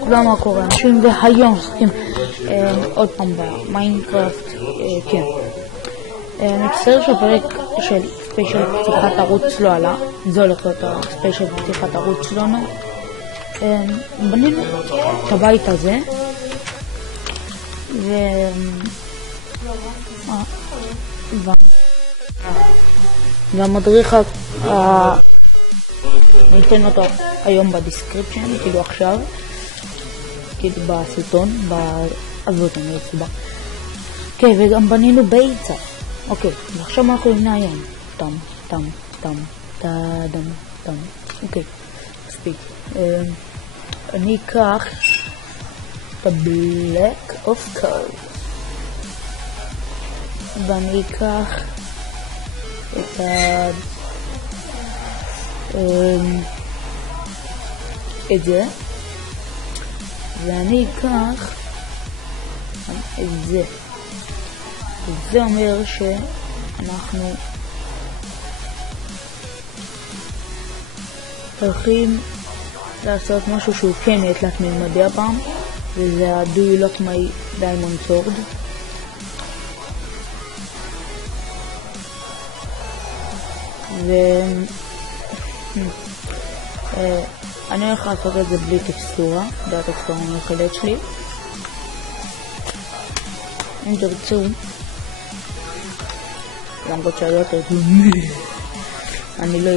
כולם מה קורה, אנשים והיום משחקים עוד פעם במיינקראפט, כן. אני מצטער שהפרק של ספיישל פתיחת ערוץ לא עלה, זה הולך להיות הספיישל פתיחת ערוץ שלנו. בנינו את הבית הזה, והמדריך אני אתן אותו היום בדיסקריפשן, כאילו עכשיו, כאילו בסרטון, בעזבות אני אצבע. אוקיי, וגם בנינו ביצה. אוקיי, ועכשיו מה אנחנו נבנה היום? תם. אוקיי, מספיק. אני אקח את ה-Block of Coal. ואני אקח את את זה, ואני אקח את זה. זה אומר שאנחנו הולכים לעשות משהו שהוא כן יהיה תלת מימדי הפעם, וזה Do You Lock My Diamond Sword. אני הולך לעשות את זה בלי טקסטורה, זה הטקסטורה המיוחדת שלי. אם תרצו, למרות שלא תרצו, אני לא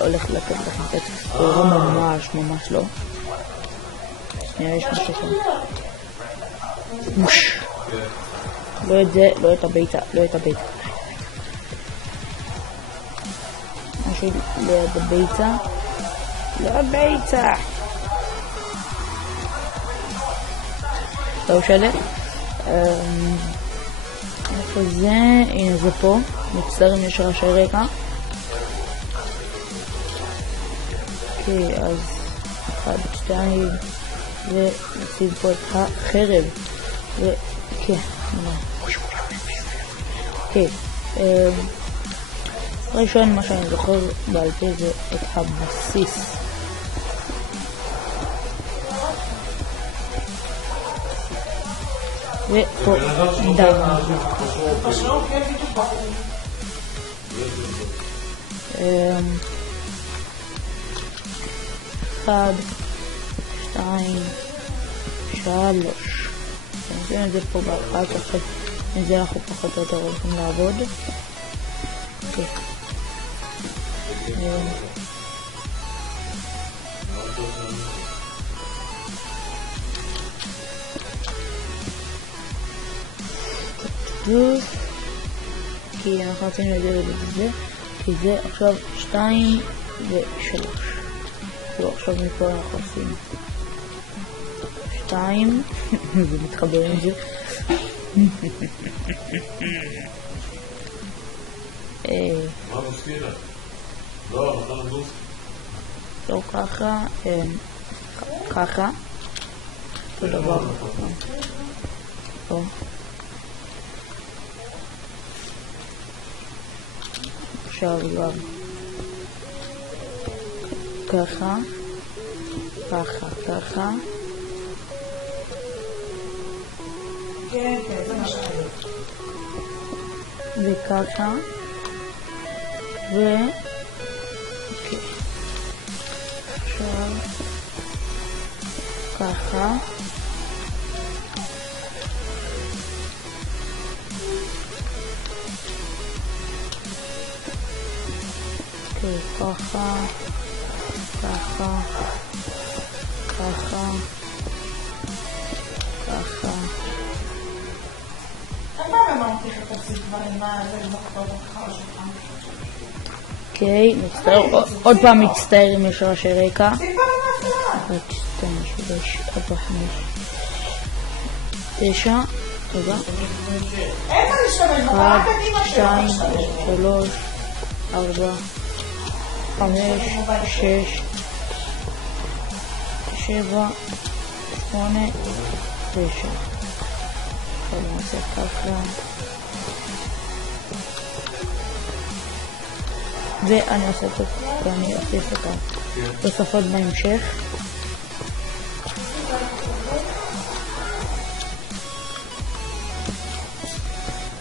הולך לתת לכם את הטקסטורה, ממש לא. שנייה, יש משהו שם. מוש. לא את זה, לא את הביתה. משהו ליד הביצה. לא משנה. איפה זה? הנה זה פה. מצטער אם יש רעשי רקע. אוקיי, אז 1, 2 ונציב פה את החרב. וכן, אוקיי. ראשון מה שאני זוכר בעל פה זה את הבסיס. ופה דם. 1, 2, 3. נשים את זה פה באחת, עכשיו עם זה אנחנו פחות או יותר הולכים לעבוד. אוקיי. כי אנחנו רוצים לדבר את זה, כי זה עכשיו 2 ו3. לא, עכשיו מפה אנחנו עושים 2 זה מתחבר עם זה. מה מסתירה? לא, אתה נדוס. לא ככה, ככה. אותו דבר. פה. עכשיו גם ככה, ככה. וככה. אוקיי. עכשיו ככה. אוקיי, ככה. אוקיי, מצטער, עוד פעם מצטער אם יש רעשי רקע. רק 2, 3, 4, 5, 9, תודה. 1, 2, 3, 4, 5, 6, 7, 8, 9. עכשיו נעשה ככה. ואני אעשה את זה, ואני אוסיף את התוספות בהמשך.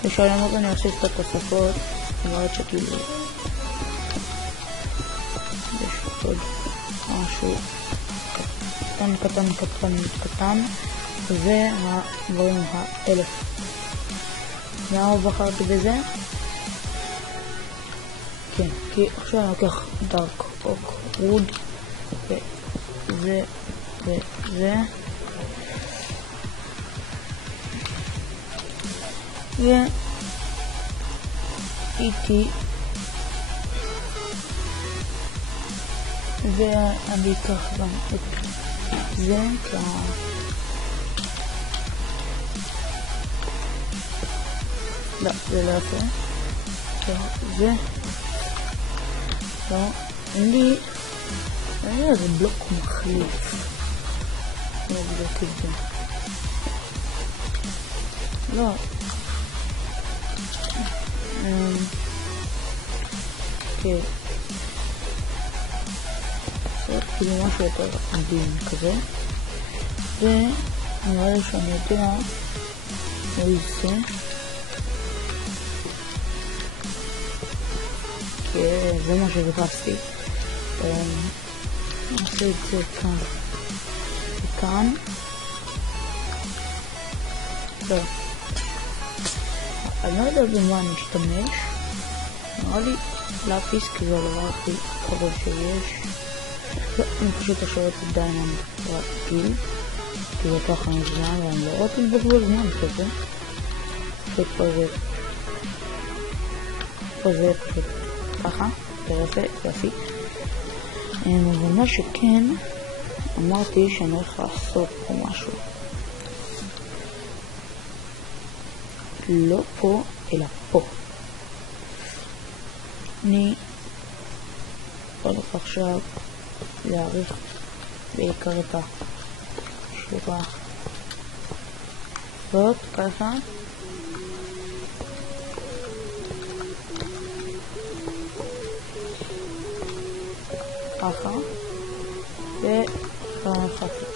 בשלמות אני אוסיף את התוספות, למרות שכאילו יש עוד משהו קטן, זה הדברים האלה. למה בחרתי בזה? כן, כי עכשיו אני לוקח דארק אוק ווד וזה וזה ואיתי ואני אקח גם את זה לא, זה לא יפה זה לא, אין לי איזה בלוק מחליף לא בלוק את זה לא כן זה כאילו משהו יותר עדין כזה ונראה לי שאני יודע מול זה כן, זה מה שבחסתי נעשה את זה כאן וכאן לא אני לא יודע במה אני אשתמש נראה לי להפיס כי זה הדבר הכי קרוב שיש לא, אני פשוט אשאר את דיימנד רגיל כי זה ככה מזמן ואני לא רואה להתבזבז זמן כזה פשוט פה זה פשוט ככה, זה יפי אבל מה שכן אמרתי שאני הולך לעשות פה משהו לא פה אלא פה אני הולך עכשיו להעריך בעיקר את השורה זאת ככה ככה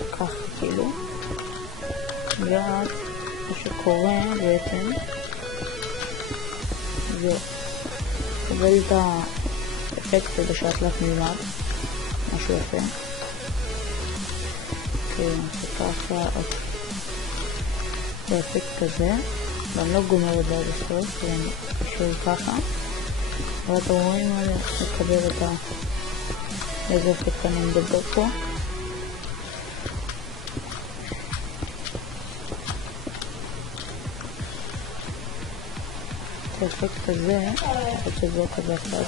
וככה כאילו ואז מה שקורה בעצם זה קבל את האפקט הזה שהתלת מימד משהו יפה כן, וככה זה אפקט כזה ואני לא גומר את זה עד הסוף ואני אשאיר ככה ואתם רואים מה לקבל את איזה אפקט אני מדבר פה את האפקט הזה שזה כזה עכשיו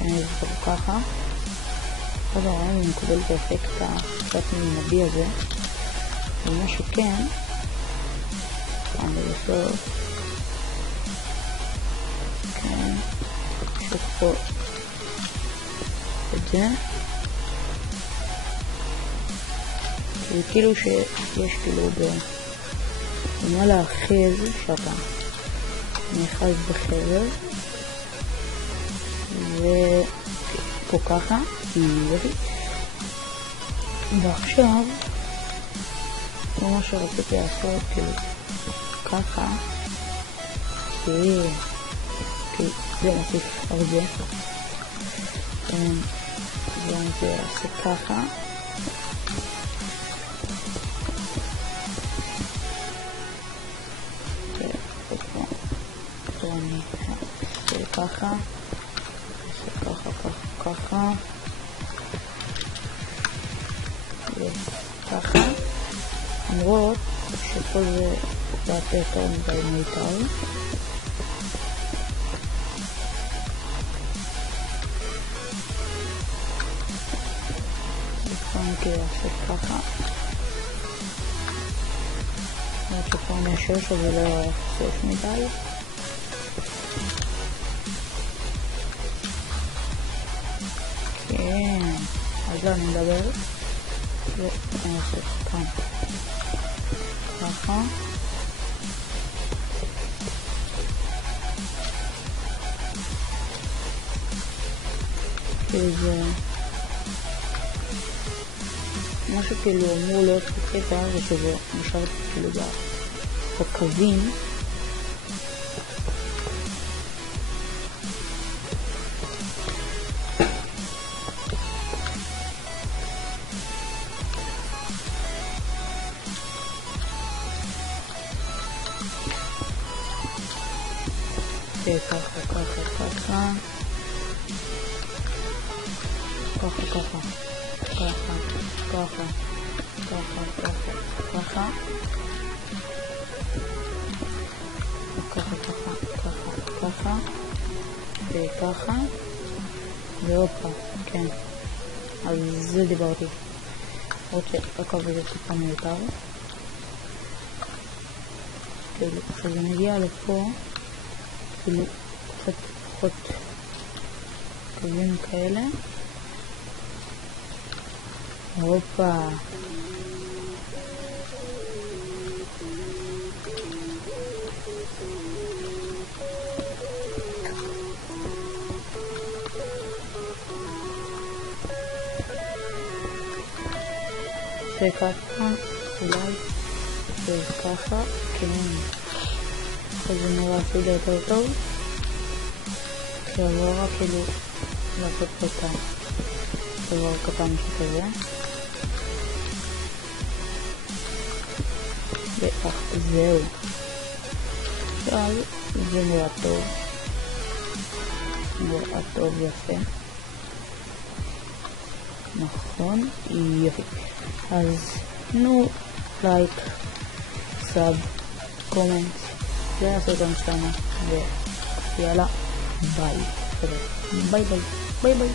אני אזכור ככה אז רואים אני מקבל את האפקט הקצת מימדי הזה ומה שכן אני בסוף כן שפה את זה וכאילו שיש כאילו במה להאחז שאתה נאחז בחבל ופה ככה ועכשיו מה שרציתי לעשות כאילו ככה כי זה מוסיף הרבה ואני אעשה ככה ואני אעשה ככה ככה וככה למרות שפה זה דעתי יותר מדי מיטל וכאן אעשה ככה ופה אני אשאר שזה לא יחסוף מדי כן אז לא אני מדבר ואני אעשה כאן ככה שזה מה שכאילו אמור להיות בקטע זה שזה נשאר כאילו בקווים ככה, ככה, ככה. ככה, ככה, ככה, ככה, ככה, ככה, ככה. ככה, ככה, ככה, ככה. וככה. והופה, כן. אז זה דיברתי. עוד שהקו הזה טיפה מיותר. כאילו, כשזה מגיע לפה, כאילו, קצת פחות קווים כאלה. הופה. וככה, אולי, וככה, כן. אז זה נראה אפילו יותר טוב. שעבור רק כאילו לעשות פה את הדבר קטן שכזה. זהו. אז זה נראה טוב. נראה טוב יפה. נכון, יופי. אז תנו לייק, סאב, קומנט, זה היה הסרטון שלנו, ויאללה, ביי. ביי ביי. ביי ביי.